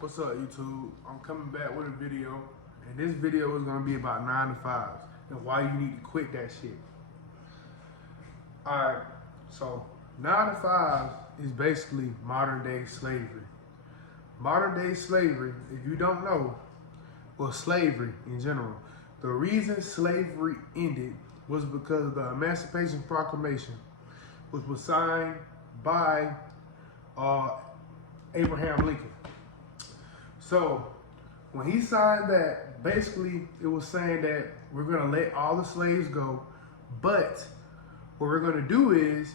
What's up, YouTube? I'm coming back with a video, and this video is gonna be about 9 to 5s and why you need to quit that shit. Alright, so 9 to 5 is basically modern day slavery. Modern day slavery, if you don't know, well, slavery in general, the reason slavery ended was because the Emancipation Proclamation, which was signed by Abraham Lincoln. So when he signed that, basically it was saying that we're gonna let all the slaves go, but what we're gonna do is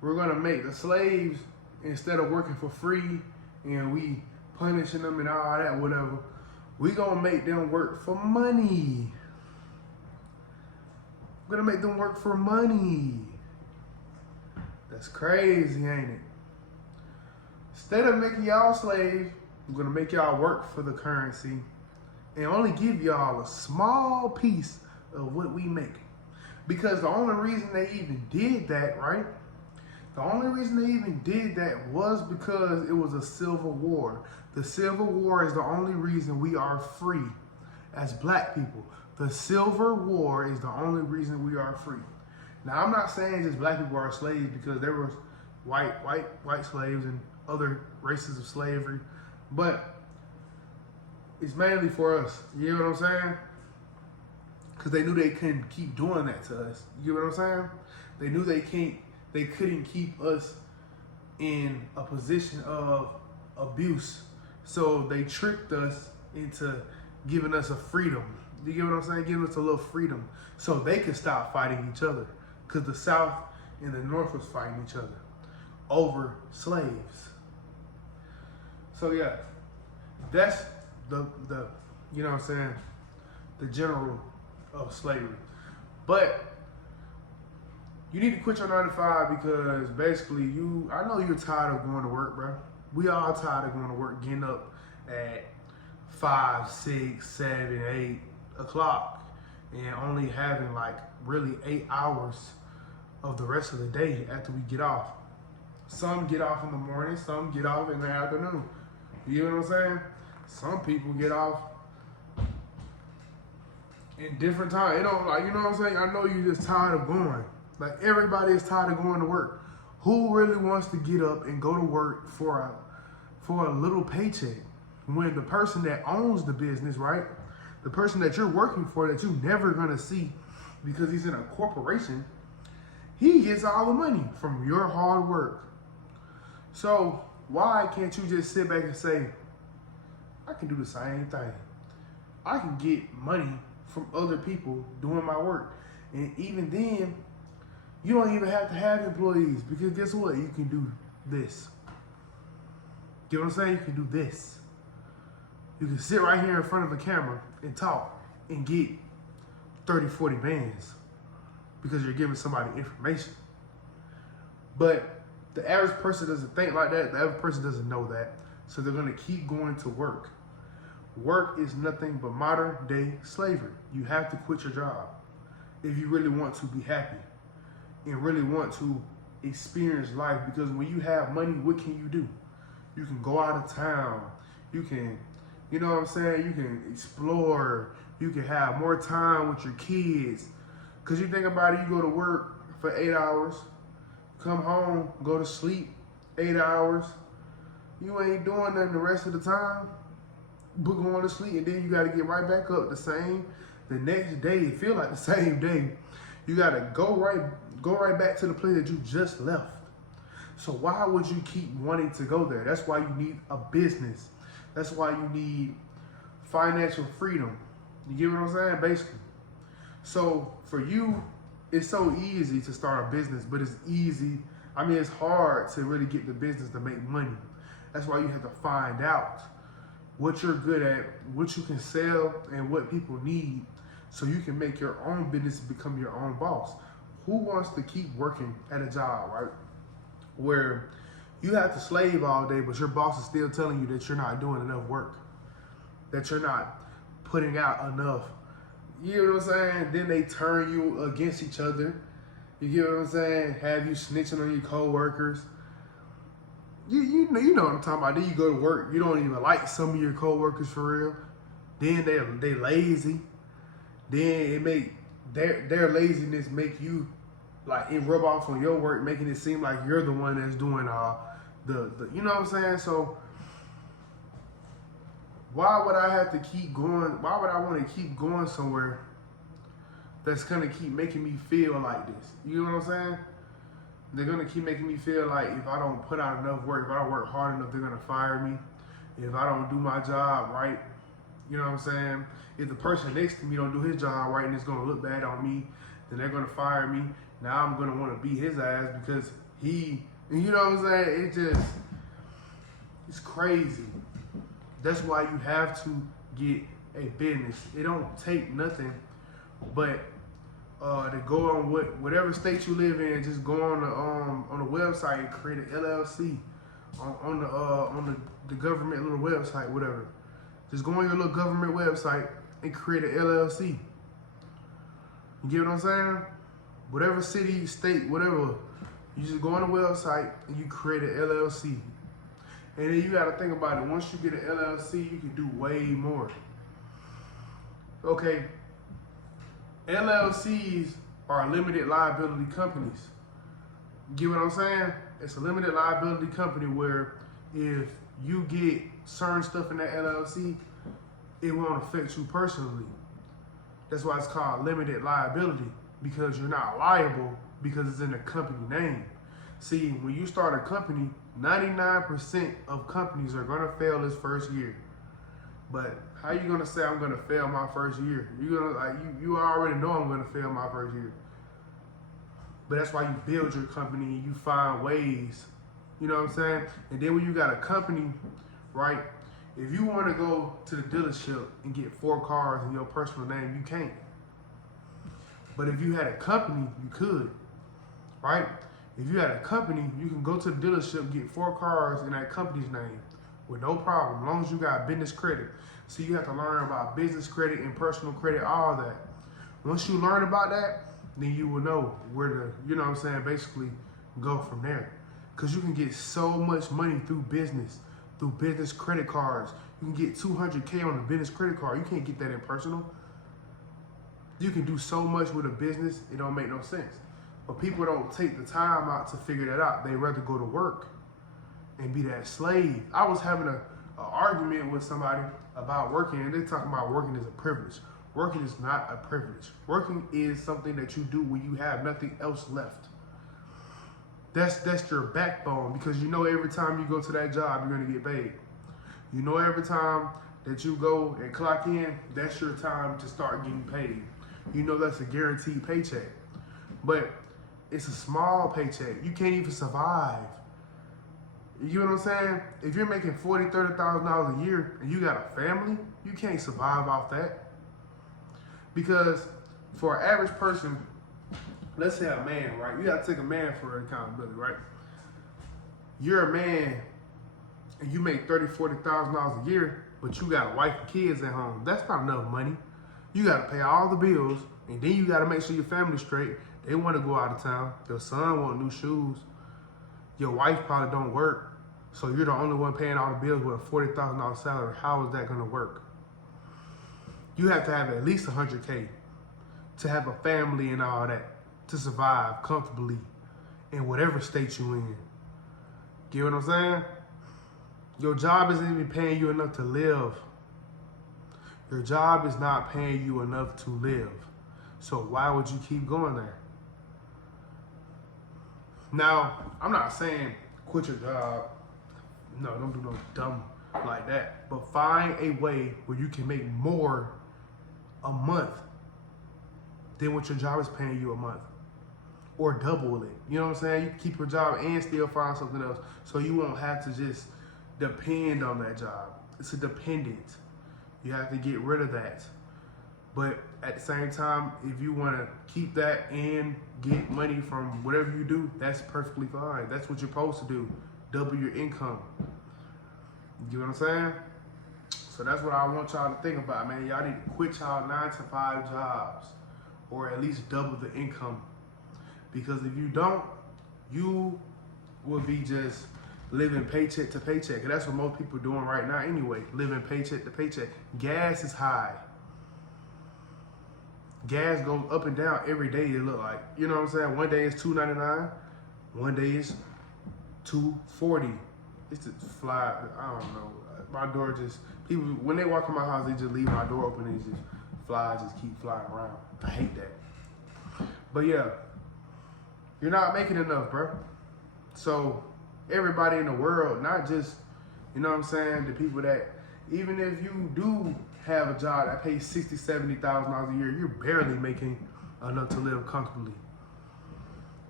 we're gonna make the slaves, instead of working for free and we punishing them and all that, whatever, we gonna make them work for money. We're gonna make them work for money. That's crazy, ain't it? Instead of making y'all slaves, I'm gonna make y'all work for the currency and only give y'all a small piece of what we make. Because the only reason they even did that, right? The only reason they even did that was because it was a civil war. The Civil War is the only reason we are free as black people. The Civil War is the only reason we are free. Now, I'm not saying just black people are slaves, because there was white slaves and other races of slavery, but it's mainly for us. You know what I'm saying? Because they knew they couldn't keep doing that to us. You know what I'm saying? They knew they couldn't keep us in a position of abuse. So they tricked us into giving us a freedom. You get what I'm saying? Giving us a little freedom so they could stop fighting each other. Because the South and the North was fighting each other over slaves. So yeah, that's the you know what I'm saying, the general of slavery. But you need to quit your 9 to 5 because basically I know you're tired of going to work, bro. We all tired of going to work, getting up at 5, 6, 7, 8 o'clock and only having like really 8 hours of the rest of the day after we get off. Some get off in the morning, some get off in the afternoon. You know what I'm saying? Some people get off in different times. You know what I'm saying? I know you're just tired of going. Like, everybody is tired of going to work. Who really wants to get up and go to work for a little paycheck when the person that owns the business, right? The person that you're working for that you're never gonna see because he's in a corporation, he gets all the money from your hard work. So why can't you just sit back and say, I can do the same thing. I can get money from other people doing my work. And even then, you don't even have to have employees, because guess what? You can do this. You know what I'm saying? You can do this. You can sit right here in front of a camera and talk and get 30, 40 bands because you're giving somebody information. But the average person doesn't think like that. The average person doesn't know that. So they're gonna keep going to work. Work is nothing but modern day slavery. You have to quit your job if you really want to be happy and really want to experience life. Because when you have money, what can you do? You can go out of town. You can, you know what I'm saying? You can explore. You can have more time with your kids. Because you think about it, you go to work for 8 hours, come home, go to sleep 8 hours. You ain't doing nothing the rest of the time but going to sleep, and then you got to get right back up the next day. It feel like the same day. You got to go right back to the place that you just left. So why would you keep wanting to go there? That's why you need a business. That's why you need financial freedom. You get what I'm saying? Basically. So for you, it's so easy to start a business, but it's hard to really get the business to make money. That's why you have to find out what you're good at, what you can sell, and what people need, so you can make your own business, become your own boss. Who wants to keep working at a job, right, where you have to slave all day, but your boss is still telling you that you're not doing enough work, that you're not putting out enough? You know what I'm saying? Then they turn you against each other. You get what I'm saying? Have you snitching on your coworkers. you know what I'm talking about. Then you go to work, you don't even like some of your coworkers for real. Then they lazy. Then it make their laziness make you like it rub off on your work, making it seem like you're the one that's doing the you know what I'm saying? So why would I have to keep going? Why would I want to keep going somewhere that's gonna keep making me feel like this? You know what I'm saying? They're gonna keep making me feel like if I don't put out enough work, if I don't work hard enough, they're gonna fire me. If I don't do my job right, you know what I'm saying? If the person next to me don't do his job right and it's gonna look bad on me, then they're gonna fire me. Now I'm gonna wanna beat his ass because you know what I'm saying? It's crazy. That's why you have to get a business. It don't take nothing but to go on whatever state you live in, just go on the website and create an LLC on the government little website, whatever. Just go on your little government website and create an LLC. You get what I'm saying? Whatever city, state, whatever, you just go on the website and you create an LLC. And then you gotta think about it. Once you get an LLC, you can do way more. Okay, LLCs are limited liability companies. Get what I'm saying? It's a limited liability company where if you get certain stuff in that LLC, it won't affect you personally. That's why it's called limited liability, because you're not liable because it's in the company name. See, when you start a company, 99% of companies are gonna fail this first year. But how you gonna say I'm gonna fail my first year? You already know I'm gonna fail my first year. But that's why you build your company and you find ways. You know what I'm saying? And then when you got a company, right? If you want to go to the dealership and get 4 cars in your personal name, you can't. But if you had a company, you could, right? If you had a company, you can go to the dealership, get 4 cars in that company's name with no problem, as long as you got business credit. So you have to learn about business credit and personal credit, all that. Once you learn about that, then you will know where to, you know what I'm saying, basically go from there. Because you can get so much money through business credit cards. You can get 200K on a business credit card. You can't get that in personal. You can do so much with a business, it don't make no sense. But people don't take the time out to figure that out. They rather go to work and be that slave. I was having an argument with somebody about working, and they're talking about working is a privilege. Working is not a privilege. Working is something that you do when you have nothing else left. That's your backbone, because you know every time you go to that job, you're gonna get paid. You know every time that you go and clock in, that's your time to start getting paid. You know that's a guaranteed paycheck. But it's a small paycheck. You can't even survive. You know what I'm saying? If you're making $40,000, $30,000 a year and you got a family, you can't survive off that. Because for an average person, let's say a man, right? You gotta take a man for accountability, right? You're a man and you make $30,000, $40,000 a year, but you got a wife and kids at home. That's not enough money. You gotta pay all the bills, and then you gotta make sure your family's straight. They wanna go out of town. Your son want new shoes. Your wife probably don't work, so you're the only one paying all the bills with a $40,000 salary. How is that gonna work? You have to have at least 100K to have a family and all that, to survive comfortably in whatever state you in. Get what I'm saying? Your job isn't even paying you enough to live. Your job is not paying you enough to live. So why would you keep going there? Now, I'm not saying quit your job. No, don't do no dumb like that. But find a way where you can make more a month than what your job is paying you a month. Or double it. You know what I'm saying? You can keep your job and still find something else, so you won't have to just depend on that job. It's a dependent. You have to get rid of that. But at the same time, if you want to keep that and get money from whatever you do, that's perfectly fine. That's what you're supposed to do. Double your income. You know what I'm saying? So that's what I want y'all to think about, man. Y'all need to quit y'all 9-to-5 jobs, or at least double the income. Because if you don't, you will be just living paycheck to paycheck. And that's what most people are doing right now anyway, living paycheck to paycheck. Gas is high. Gas goes up and down every day, it look like. You know what I'm saying? One day it's $2.99, one day it's $2.40. It's just fly, I don't know. My door just, people, when they walk in my house, they just leave my door open and it just flies, just keep flying around. I hate that. But yeah, you're not making enough, bro. So everybody in the world, not just, you know what I'm saying, the people that, even if you do have a job that pays $60,000, $70,000 a year, you're barely making enough to live comfortably.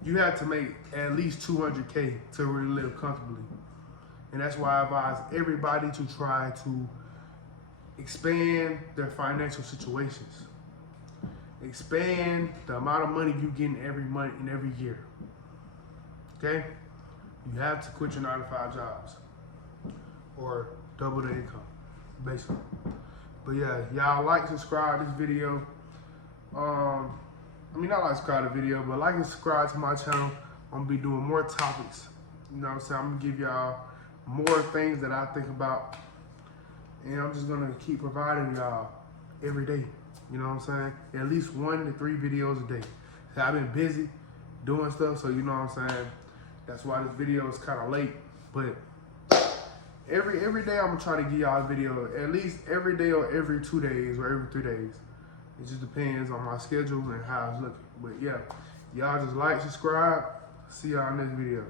You have to make at least $200K to really live comfortably. And that's why I advise everybody to try to expand their financial situations. Expand the amount of money you're getting every month and every year. Okay? You have to quit your 9-to-5 jobs or double the income, basically. But yeah, y'all like, subscribe this video. Not like subscribe the video, but like and subscribe to my channel. I'm gonna be doing more topics. You know what I'm saying? I'm gonna give y'all more things that I think about. And I'm just gonna keep providing y'all every day. You know what I'm saying? At least 1 to 3 videos a day. So I've been busy doing stuff, so you know what I'm saying? That's why this video is kind of late. But every day I'm gonna try to give y'all a video, at least every day or every 2 days or every 3 days. It just depends on my schedule and how it's looking. But yeah, y'all just like, subscribe. See y'all in this video.